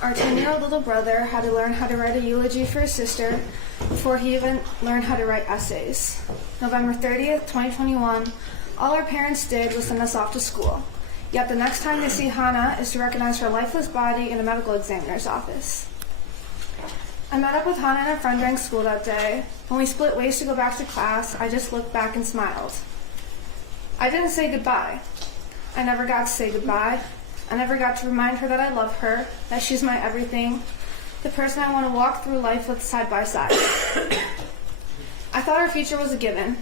our 10-year-old little brother had to learn how to write a eulogy for his sister before he even learned how to write essays. November 30th, 2021, all our parents did was send us off to school. Yet the next time they see Hana is to recognize her lifeless body in a medical examiner's office. I met up with Hana and a friend during school that day. When we split ways to go back to class, I just looked back and smiled. I didn't say goodbye. I never got to say goodbye. I never got to remind her that I love her, that she's my everything, the person I want to walk through life with side by side. I thought our future was a given.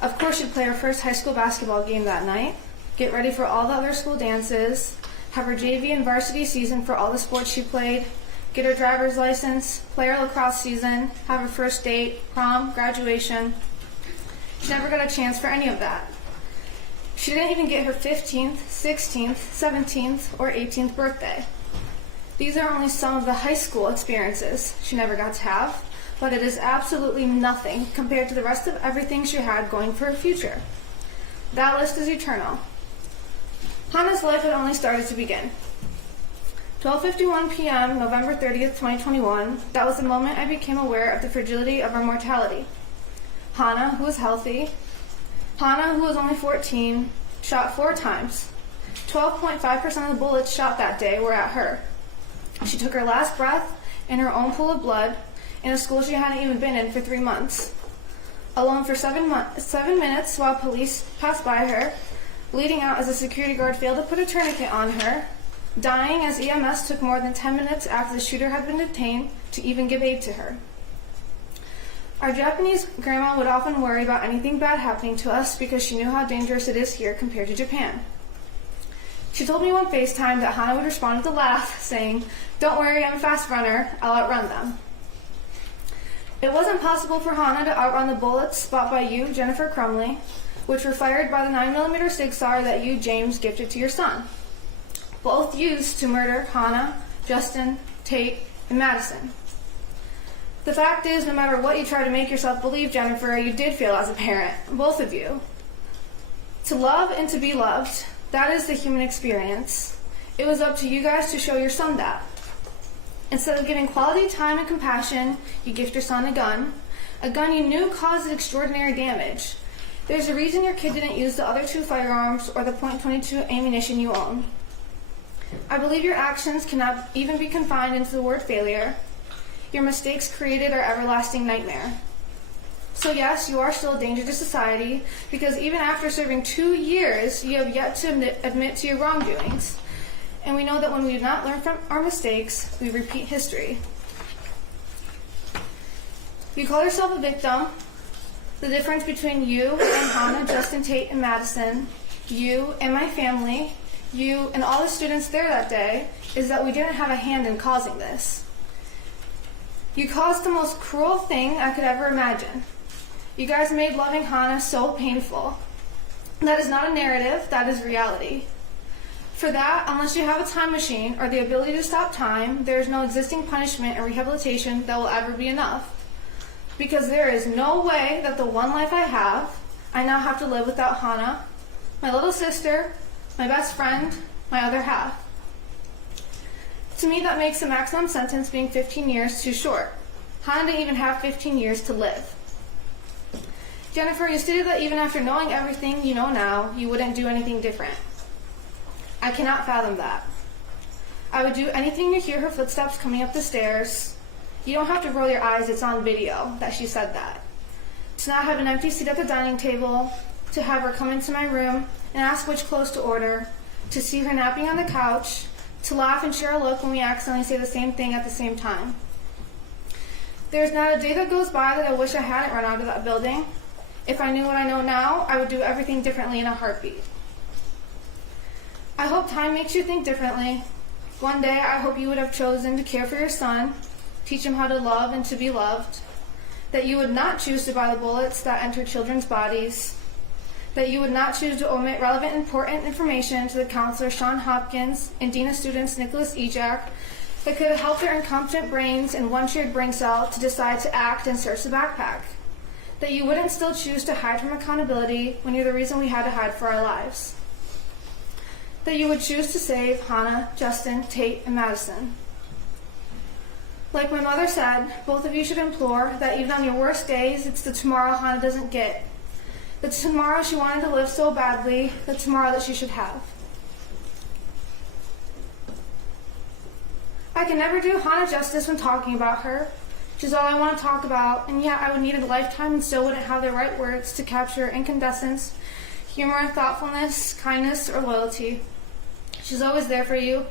Of course, she'd play her first high school basketball game that night, get ready for all the other school dances, have her JV and varsity season for all the sports she played, get her driver's license, play her lacrosse season, have her first date, prom, graduation. She never got a chance for any of that. She didn't even get her 15th, 16th, 17th, or 18th birthday. These are only some of the high school experiences she never got to have, but it is absolutely nothing compared to the rest of everything she had going for her future. That list is eternal. Hana's life had only started to begin. 12:51 p.m., November 30th, 2021, that was the moment I became aware of the fragility of our mortality. Hana, who was healthy, Hana, who was only 14, shot 4 times. 12.5% of the bullets shot that day were at her. She took her last breath in her own pool of blood in a school she hadn't even been in for 3 months. Alone for 7 minutes while police passed by her, bleeding out as a security guard failed to put a tourniquet on her, dying as EMS took more than 10 minutes after the shooter had been detained to even give aid to her. Our Japanese grandma would often worry about anything bad happening to us because she knew how dangerous it is here compared to Japan. She told me one FaceTime that Hana would respond with a laugh, saying, "Don't worry, I'm a fast runner, I'll outrun them." It wasn't possible for Hana to outrun the bullets bought by you, Jennifer Crumley, which were fired by the 9mm Sig Sauer that you, James, gifted to your son. Both used to murder Hana, Justin, Tate, and Madison. The fact is, no matter what you try to make yourself believe, Jennifer, you did fail as a parent, both of you. To love and to be loved, that is the human experience. It was up to you guys to show your son that. Instead of giving quality time and compassion, you gift your son a gun you knew caused extraordinary damage. There's a reason your kid didn't use the other 2 firearms or the .22 ammunition you own. I believe your actions cannot even be confined into the word failure. Your mistakes created our everlasting nightmare. So yes, you are still a danger to society because even after serving 2 years, you have yet to admit to your wrongdoings. And we know that when we do not learn from our mistakes, we repeat history. You call yourself a victim. The difference between you and Hana, Justin, Tate, and Madison, you and my family, you and all the students there that day, is that we didn't have a hand in causing this. You caused the most cruel thing I could ever imagine. You guys made loving Hana so painful. That is not a narrative, that is reality. For that, unless you have a time machine or the ability to stop time, there is no existing punishment or rehabilitation that will ever be enough. Because there is no way that the one life I have, I now have to live without Hana, my little sister, my best friend, my other half. To me, that makes the maximum sentence being 15 years too short. Hana didn't even have 15 years to live. Jennifer, you stated that even after knowing everything you know now, you wouldn't do anything different. I cannot fathom that. I would do anything to hear her footsteps coming up the stairs. You don't have to roll your eyes, it's on video that she said that. To not have an empty seat at the dining table, to have her come into my room and ask which clothes to order, to see her napping on the couch, to laugh and share a look when we accidentally say the same thing at the same time. There's not a day that goes by that I wish I hadn't run out of that building. If I knew what I know now, I would do everything differently in a heartbeat. I hope time makes you think differently. One day, I hope you would have chosen to care for your son, teach him how to love and to be loved, that you would not choose to buy the bullets that enter children's bodies, that you would not choose to omit relevant, important information to the counselor Sean Hopkins and Dean of Students Nicholas Ejak that could have helped their incompetent brains in one shared brain cell to decide to act and search the backpack, that you wouldn't still choose to hide from accountability when you're the reason we had to hide for our lives, that you would choose to save Hana, Justin, Tate, and Madison. Like my mother said, both of you should implore that even on your worst days, it's the tomorrow Hana doesn't get. The tomorrow she wanted to live so badly, the tomorrow that she should have. I can never do Hana justice when talking about her. She's all I want to talk about, and yet I would need a lifetime and still wouldn't have the right words to capture incandescence, humor, thoughtfulness, kindness, or loyalty. She's always there for you,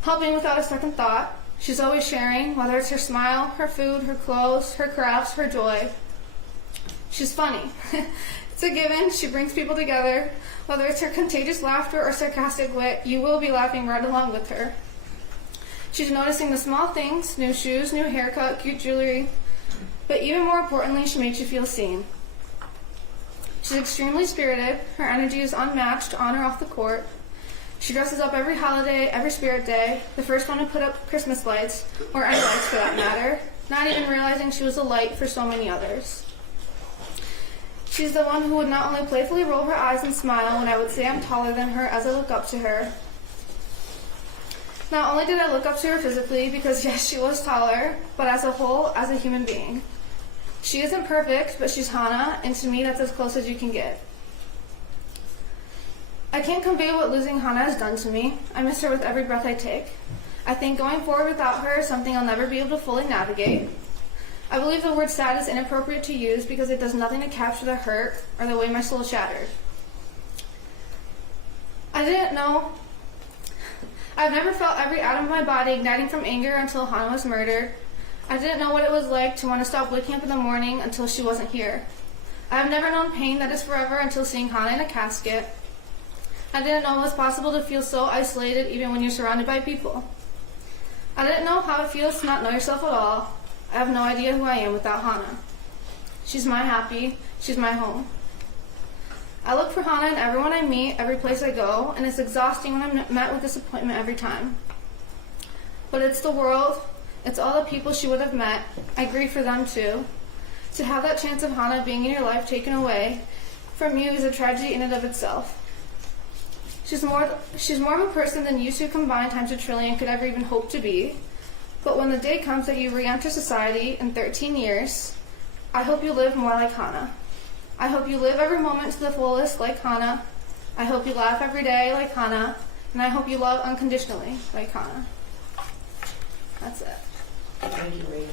helping without a second thought. She's always sharing, whether it's her smile, her food, her clothes, her crafts, her joy. She's funny. It's a given. She brings people together. Whether it's her contagious laughter or sarcastic wit, you will be laughing right along with her. She's noticing the small things, new shoes, new haircut, cute jewelry, but even more importantly, she makes you feel seen. She's extremely spirited. Her energy is unmatched on or off the court. She dresses up every holiday, every spirit day, the first one to put up Christmas lights, or any lights for that matter, not even realizing she was a light for so many others. She's the one who would not only playfully roll her eyes and smile when I would say I'm taller than her as I look up to her. Not only did I look up to her physically, because yes, she was taller, but as a whole, as a human being. She isn't perfect, but she's Hana, and to me that's as close as you can get. I can't convey what losing Hana has done to me. I miss her with every breath I take. I think going forward without her is something I'll never be able to fully navigate. I believe the word sad is inappropriate to use because it does nothing to capture the hurt or the way my soul shattered. I've never felt every atom of my body igniting from anger until Hana was murdered. I didn't know what it was like to want to stop waking up in the morning until she wasn't here. I have never known pain that is forever until seeing Hana in a casket. I didn't know it was possible to feel so isolated even when you're surrounded by people. I didn't know how it feels to not know yourself at all. I have no idea who I am without Hana. She's my happy. She's my home. I look for Hana in everyone I meet, every place I go, and it's exhausting when I'm met with disappointment every time. But it's the world. It's all the people she would have met. I grieve for them too. To have that chance of Hana being in your life taken away from you is a tragedy in and of itself. She's more of a person than you two combined times a trillion could ever even hope to be. But when the day comes that you re-enter society in 13 years, I hope you live more like Hana. I hope you live every moment to the fullest like Hana. I hope you laugh every day like Hana. And I hope you love unconditionally like Hana. That's it. Thank you, Rita.